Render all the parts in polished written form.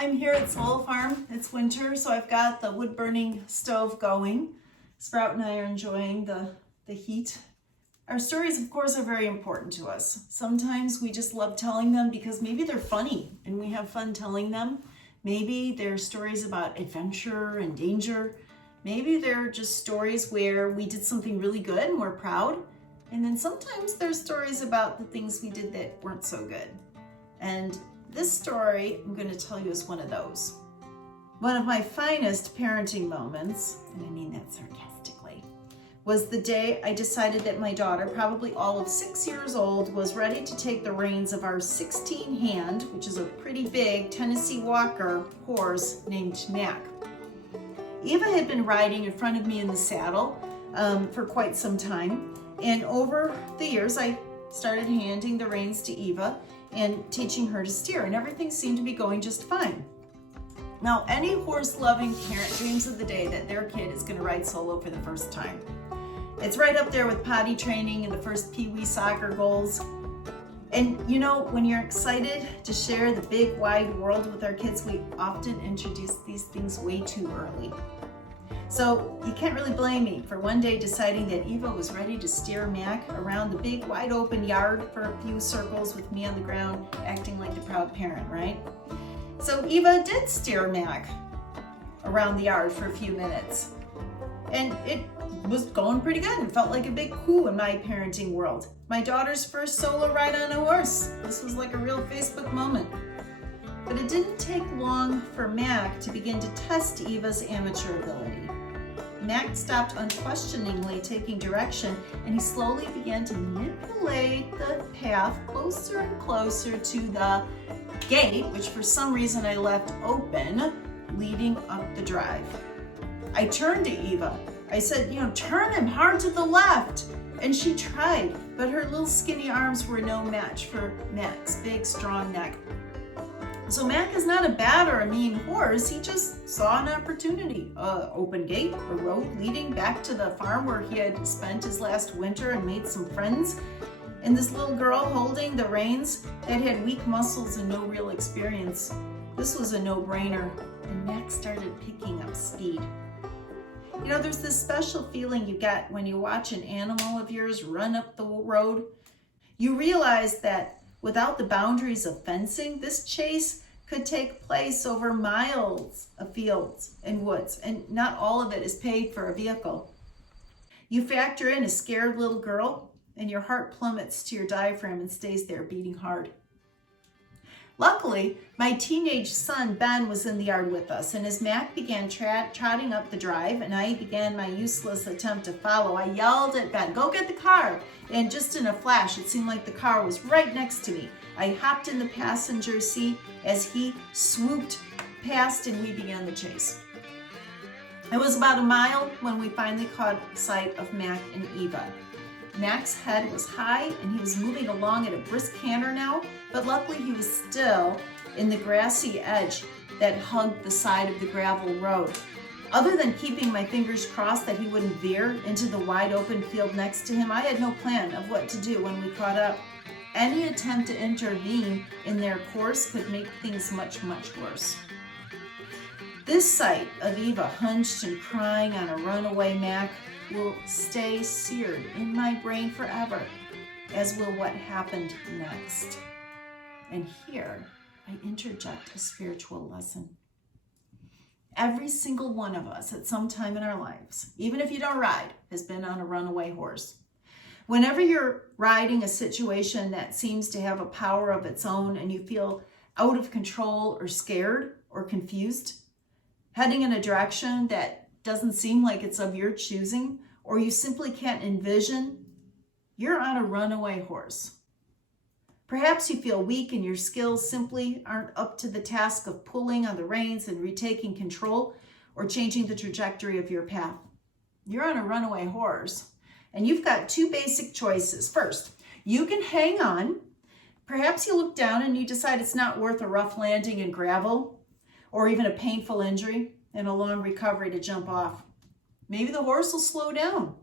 I'm here at Soul Farm. It's winter, so I've got the wood burning stove going. Sprout and I are enjoying the heat. Our stories, of course, are very important to us. Sometimes we just love telling them because maybe they're funny and we have fun telling them. Maybe they're stories about adventure and danger. Maybe they're just stories where we did something really good and we're proud. And then sometimes there's stories about the things we did that weren't so good. And this story I'm going to tell you is one of those. One of my finest parenting moments, and I mean that sarcastically, was the day I decided that my daughter, probably all of 6 years old, was ready to take the reins of our 16-hand, which is a pretty big Tennessee Walker horse named Mac. Eva had been riding in front of me in the saddle for quite some time, and over the years I started handing the reins to Eva and teaching her to steer, and everything seemed to be going just fine. Now, any horse-loving parent dreams of the day that their kid is going to ride solo for the first time. It's right up there with potty training and the first pee-wee soccer goals. And you know, when you're excited to share the big wide world with our kids, we often introduce these things way too early. So you can't really blame me for one day deciding that Eva was ready to steer Mac around the big wide open yard for a few circles with me on the ground, acting like the proud parent, right? So Eva did steer Mac around the yard for a few minutes. And it was going pretty good. It felt like a big coup in my parenting world. My daughter's first solo ride on a horse. This was like a real Facebook moment. But it didn't take long for Mac to begin to test Eva's amateur ability. Mac stopped unquestioningly taking direction, and he slowly began to manipulate the path closer and closer to the gate, which for some reason I left open, leading up the drive. I turned to Eva. I said, turn him hard to the left. And she tried, but her little skinny arms were no match for Mac's big, strong neck. So Mac is not a bad or a mean horse. He just saw an opportunity. Open gate, a road leading back to the farm where he had spent his last winter and made some friends. And this little girl holding the reins that had weak muscles and no real experience. This was a no-brainer, and Mac started picking up speed. There's this special feeling you get when you watch an animal of yours run up the road. You realize that without the boundaries of fencing, this chase could take place over miles of fields and woods, and not all of it is paid for a vehicle. You factor in a scared little girl, and your heart plummets to your diaphragm and stays there beating hard. Luckily, my teenage son, Ben, was in the yard with us, and as Mac began trotting up the drive and I began my useless attempt to follow, I yelled at Ben, "Go get the car!" And just in a flash, it seemed like the car was right next to me. I hopped in the passenger seat as he swooped past and we began the chase. It was about a mile when we finally caught sight of Mac and Eva. Mac's head was high and he was moving along at a brisk canter now, but luckily he was still in the grassy edge that hugged the side of the gravel road. Other than keeping my fingers crossed that he wouldn't veer into the wide open field next to him, I had no plan of what to do when we caught up. Any attempt to intervene in their course could make things much, much worse. This sight of Eva hunched and crying on a runaway Mac will stay seared in my brain forever, as will what happened next. And here I interject a spiritual lesson. Every single one of us at some time in our lives, even if you don't ride, has been on a runaway horse. Whenever you're riding a situation that seems to have a power of its own and you feel out of control or scared or confused, heading in a direction that doesn't seem like it's of your choosing, or you simply can't envision, you're on a runaway horse. Perhaps you feel weak and your skills simply aren't up to the task of pulling on the reins and retaking control or changing the trajectory of your path. You're on a runaway horse, and you've got two basic choices. First, you can hang on. Perhaps you look down and you decide it's not worth a rough landing in gravel or even a painful injury and a long recovery to jump off. Maybe the horse will slow down.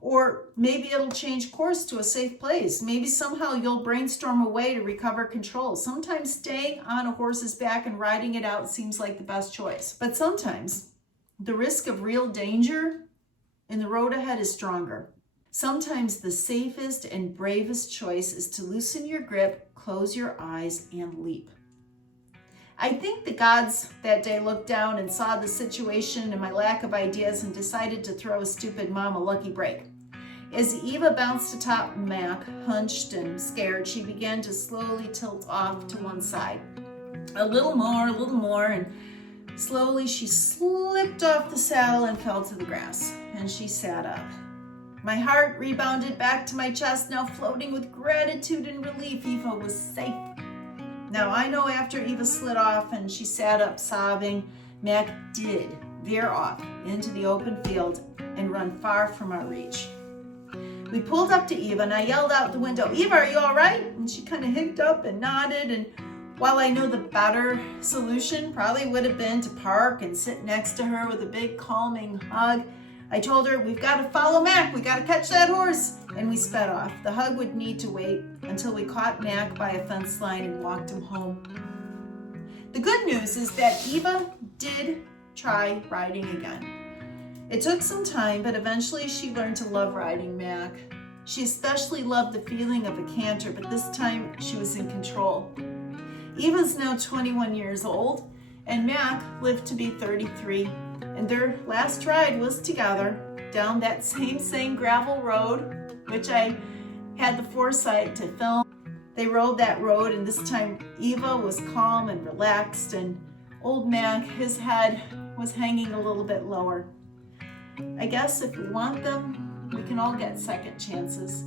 Or maybe it'll change course to a safe place. Maybe somehow you'll brainstorm a way to recover control. Sometimes staying on a horse's back and riding it out seems like the best choice. But sometimes the risk of real danger in the road ahead is stronger. Sometimes the safest and bravest choice is to loosen your grip, close your eyes, and leap. I think the gods that day looked down and saw the situation and my lack of ideas and decided to throw a stupid mom a lucky break. As Eva bounced atop Mac, hunched and scared, she began to slowly tilt off to one side. A little more, and slowly she slipped off the saddle and fell to the grass, and she sat up. My heart rebounded back to my chest, now floating with gratitude and relief. Eva was safe. Now, I know after Eva slid off and she sat up sobbing, Mac did veer off into the open field and run far from our reach. We pulled up to Eva and I yelled out the window, "Eva, are you all right?" And she kind of hicked up and nodded. And while I know the better solution probably would have been to park and sit next to her with a big calming hug, I told her, "We've got to follow Mac. We got to catch that horse." And we sped off. The hug would need to wait until we caught Mac by a fence line and walked him home. The good news is that Eva did try riding again. It took some time, but eventually she learned to love riding Mac. She especially loved the feeling of a canter, but this time she was in control. Eva's now 21 years old, and Mac lived to be 33. And their last ride was together down that same gravel road, which I had the foresight to film. They rode that road, and this time Eva was calm and relaxed, and old Mac, his head was hanging a little bit lower. I guess if we want them, we can all get second chances.